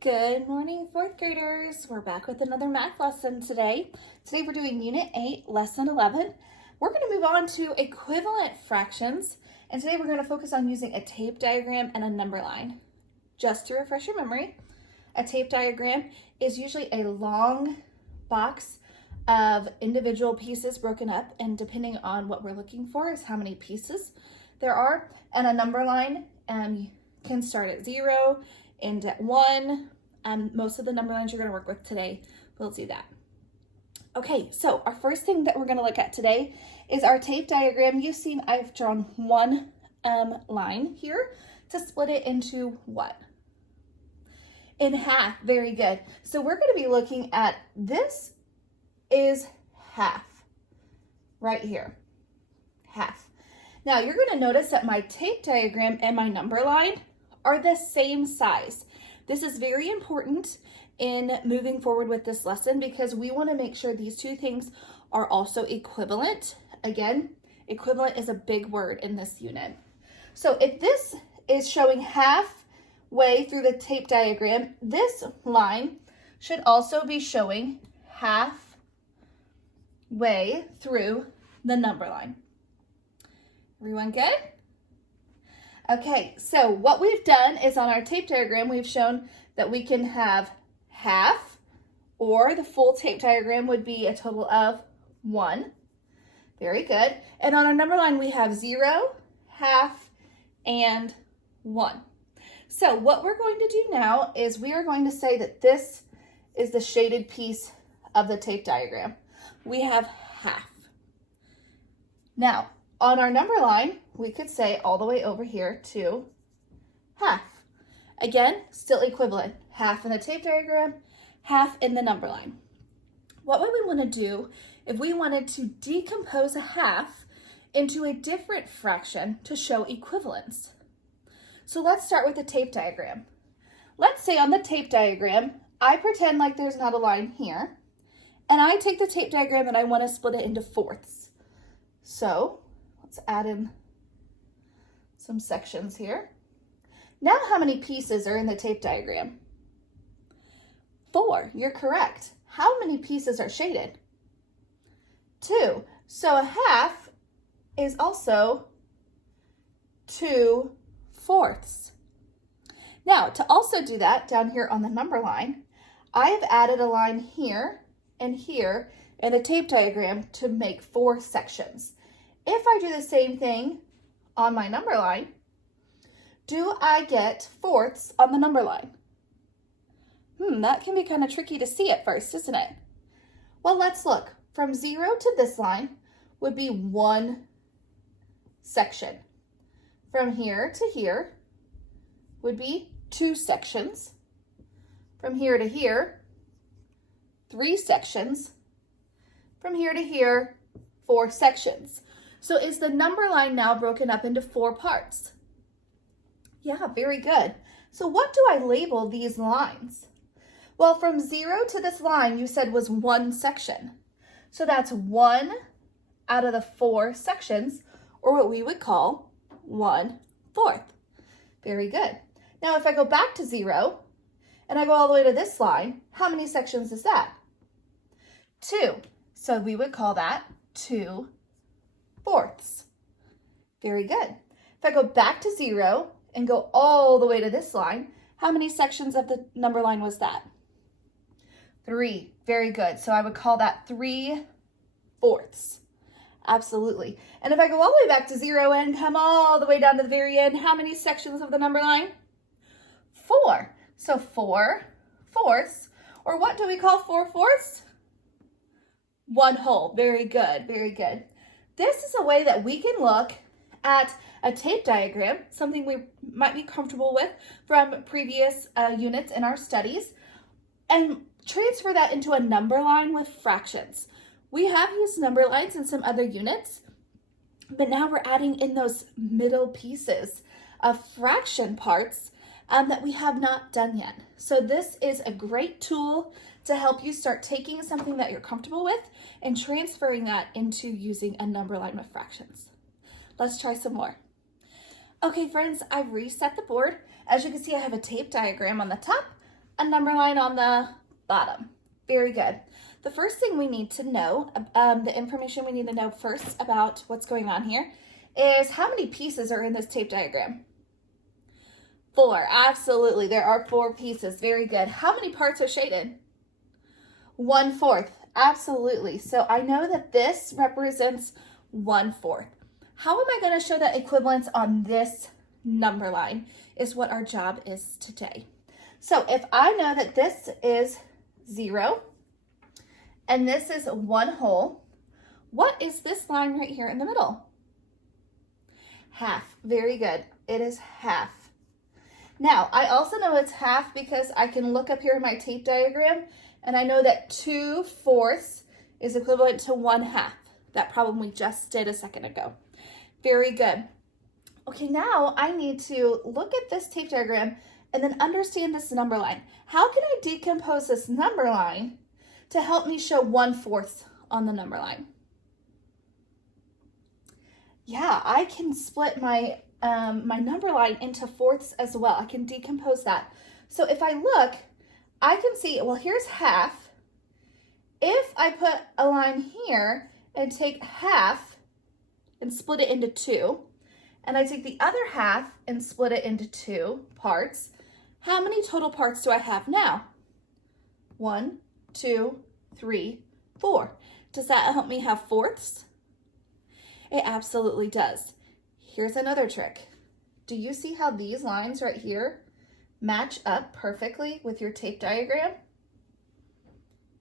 Good morning, fourth graders. We're back with another math lesson today. Today we're doing Unit 8, Lesson 11. We're going to move on to equivalent fractions, and today we're going to focus on using a tape diagram and a number line. Just to refresh your memory, a tape diagram is usually a long box of individual pieces broken up, and depending on what we're looking for is how many pieces there are. And a number line can start at 0, end at 1. Most of the number lines you're going to work with today will do that. Okay, so our first thing that we're going to look at today is our tape diagram. You've seen I've drawn one line here to split it into what? In half. Very good. So we're going to be looking at this is half right here. Half. Now you're going to notice that my tape diagram and my number line are the same size. This is very important in moving forward with this lesson because we want to make sure these two things are also equivalent. Again, equivalent is a big word in this unit. So if this is showing halfway through the tape diagram, this line should also be showing halfway through the number line. Everyone good? Okay, so what we've done is on our tape diagram, we've shown that we can have half, or the full tape diagram would be a total of 1. Very good. And on our number line, we have 0, half, and 1. So what we're going to do now is we are going to say that this is the shaded piece of the tape diagram. We have half. Now, on our number line, we could say all the way over here to half. Again, still equivalent. Half in the tape diagram, half in the number line. What would we want to do if we wanted to decompose a half into a different fraction to show equivalence? So let's start with the tape diagram. Let's say on the tape diagram, I pretend like there's not a line here, and I take the tape diagram and I want to split it into fourths. So let's add in some sections here. Now how many pieces are in the tape diagram? 4, you're correct. How many pieces are shaded? 2. So a half is also 2 fourths. Now to also do that down here on the number line, I have added a line here and here in the tape diagram to make 4 sections. If I do the same thing on my number line, do I get fourths on the number line? That can be kind of tricky to see at first, isn't it? Well, let's look. From 0 to this line would be 1 section. From here to here would be 2 sections. From here to here, 3 sections. From here to here, 4 sections. So is the number line now broken up into 4 parts? Yeah, very good. So what do I label these lines? Well, from 0 to this line, you said was 1 section. So that's 1 out of the 4 sections, or what we would call 1/4. Very good. Now, if I go back to 0 and I go all the way to this line, how many sections is that? 2. So we would call that 2 fourths. Very good. If I go back to 0 and go all the way to this line, how many sections of the number line was that? 3. Very good. So I would call that 3 fourths. Absolutely. And if I go all the way back to 0 and come all the way down to the very end, how many sections of the number line? 4. So 4 fourths, or what do we call 4 fourths? 1 whole. Very good. Very good. This is a way that we can look at a tape diagram, something we might be comfortable with from previous units in our studies, and transfer that into a number line with fractions. We have used number lines in some other units, but now we're adding in those middle pieces of fraction parts that we have not done yet. So this is a great tool to help you start taking something that you're comfortable with and transferring that into using a number line with fractions. Let's try some more. Okay, friends, I've reset the board. As you can see, I have a tape diagram on the top, a number line on the bottom. Very good. The first thing we need to know, the information we need to know first about what's going on here is how many pieces are in this tape diagram? 4, absolutely. There are 4 pieces. Very good. How many parts are shaded? 1/4, absolutely. So I know that this represents 1/4. How am I going to show that equivalence on this number line is what our job is today. So if I know that this is 0 and this is 1 whole, what is this line right here in the middle? Half. Very good. It is half. Now, I also know it's half because I can look up here in my tape diagram and I know that 2/4 is equivalent to 1/2. That problem we just did a second ago. Very good. Okay, now I need to look at this tape diagram and then understand this number line. How can I decompose this number line to help me show 1/4 on the number line? Yeah, I can split my my number line into fourths as well. I can decompose that. So if I look, I can see, well, here's half. If I put a line here and take half and split it into 2, and I take the other half and split it into 2 parts, how many total parts do I have now? 1, 2, 3, 4. Does that help me have fourths? It absolutely does. Here's another trick. Do you see how these lines right here match up perfectly with your tape diagram?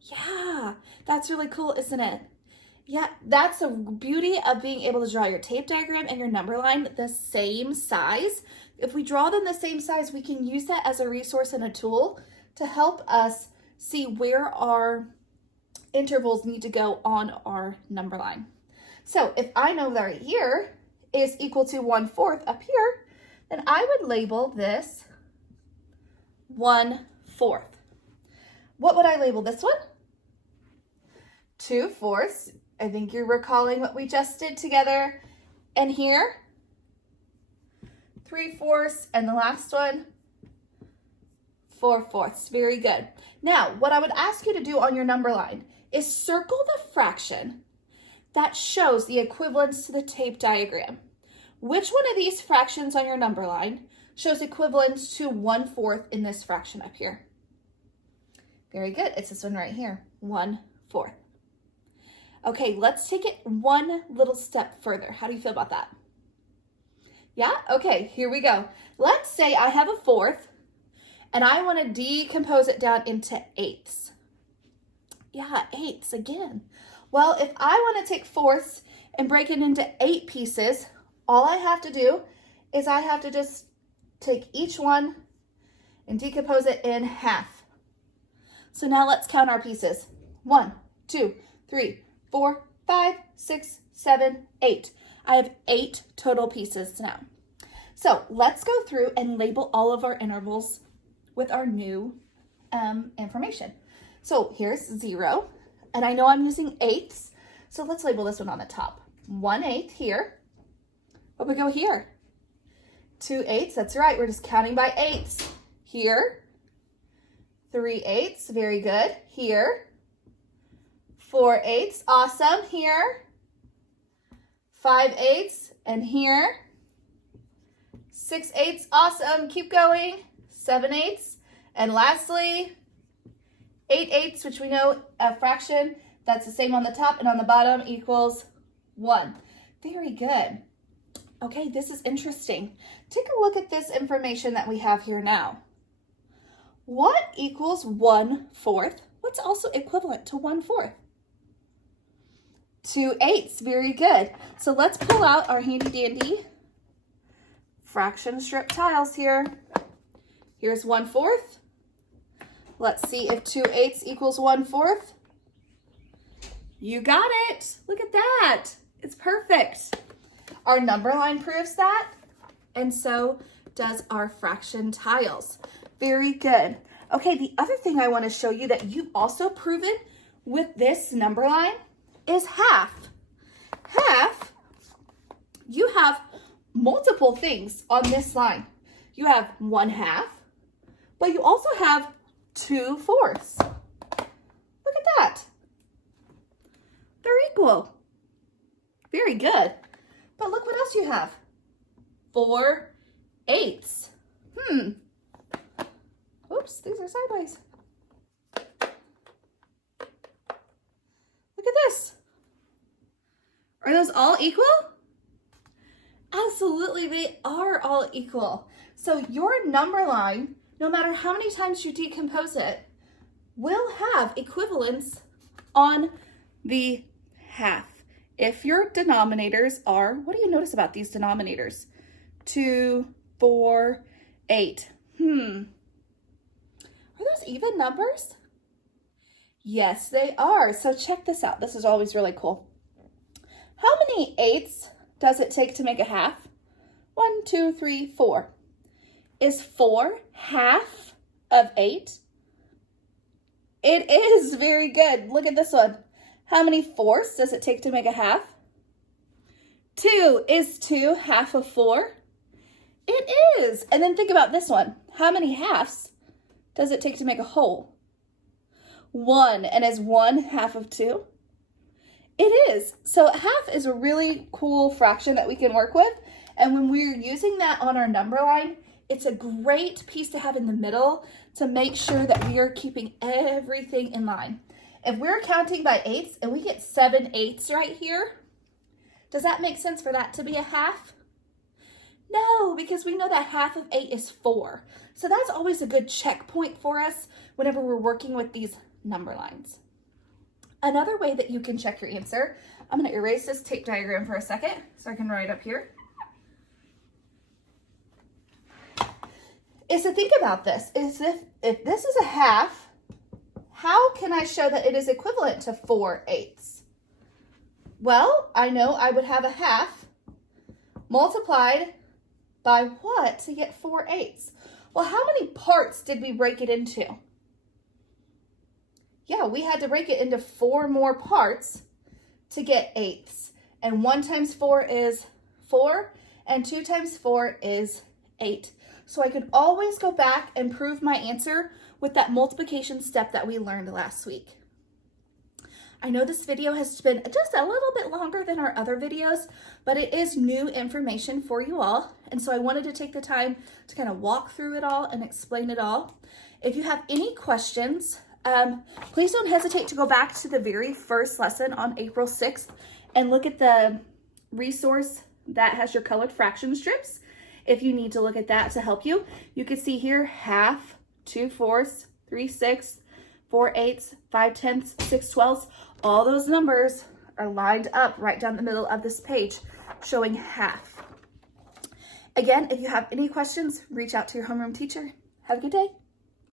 Yeah, that's really cool, isn't it? Yeah, that's the beauty of being able to draw your tape diagram and your number line the same size. If we draw them the same size, we can use that as a resource and a tool to help us see where our intervals need to go on our number line. So if I know that right here is equal to 1/4 up here, then I would label this 1/4. What would I label this one? 2/4. I think you're recalling what we just did together. And here, 3/4, and the last one, 4/4. Very good. Now, what I would ask you to do on your number line is circle the fraction that shows the equivalence to the tape diagram. Which one of these fractions on your number line shows equivalence to 1/4 in this fraction up here? Very good. It's this one right here, 1/4. Okay, let's take it one little step further. How do you feel about that? Yeah? Okay, here we go. Let's say I have a 4th and I want to decompose it down into 8ths. Yeah, 8ths again. Well, if I want to take 4ths and break it into 8 pieces, all I have to do is I have to just take each one and decompose it in half. So now let's count our pieces. 1, 2, 3, 4, 5, 6, 7, 8. I have 8 total pieces now. So let's go through and label all of our intervals with our new information. So here's 0, and I know I'm using 8ths, so let's label this one on the top. 1/8 here. What we go here? 2/8, that's right, we're just counting by 8ths. Here, 3/8, very good. Here, 4/8, awesome. Here, 5/8, and here, 6/8, awesome. Keep going. 7/8, and lastly, 8/8, which we know a fraction that's the same on the top and on the bottom equals 1. Very good. Okay, this is interesting. Take a look at this information that we have here now. What equals 1/4? What's also equivalent to 1/4? 2/8. Very good. So let's pull out our handy dandy fraction strip tiles here. Here's 1/4. Let's see if 2/8 equals 1/4. You got it. Look at that. It's perfect. Our number line proves that, and so does our fraction tiles. Very good. Okay, the other thing I want to show you that you've also proven with this number line is half. Half, you have multiple things on this line. You have 1/2, but you also have 2/4. Look at that. They're equal. Very good. But look what else you have. 4/8. Oops, these are sideways. Look at this. Are those all equal? Absolutely, they are all equal. So your number line, no matter how many times you decompose it, will have equivalence on the half. If your denominators are, what do you notice about these denominators? 2, 4, 8. Are those even numbers? Yes, they are. So check this out. This is always really cool. How many 8s does it take to make a half? 1, 2, 3, 4. Is 4 half of 8? It is. Very good. Look at this one. How many 4ths does it take to make a half? 2. Is 2 half of 4? It is. And then think about this one. How many halves does it take to make a whole? 1. And is 1 half of 2? It is. So half is a really cool fraction that we can work with. And when we're using that on our number line, it's a great piece to have in the middle to make sure that we are keeping everything in line. If we're counting by 8s and we get 7 8s right here, does that make sense for that to be a half? No, because we know that half of 8 is 4. So that's always a good checkpoint for us whenever we're working with these number lines. Another way that you can check your answer, I'm going to erase this tape diagram for a second so I can write up here, is to think about this. Is if this is a half, how can I show that it is equivalent to 4/8? Well, I know I would have a half multiplied by what to get 4/8? Well, how many parts did we break it into? Yeah, we had to break it into 4 more parts to get 8ths. And 1 times 4 is 4, and 2 times 4 is 8. So I could always go back and prove my answer with that multiplication step that we learned last week. I know this video has been just a little bit longer than our other videos, but it is new information for you all. And so I wanted to take the time to kind of walk through it all and explain it all. If you have any questions, please don't hesitate to go back to the very first lesson on April 6th and look at the resource that has your colored fraction strips. If you need to look at that to help you, you can see here half, 2/4, 3/6, 4/8, 5/10, 6/12. All those numbers are lined up right down the middle of this page showing half. Again, if you have any questions, reach out to your homeroom teacher. Have a good day.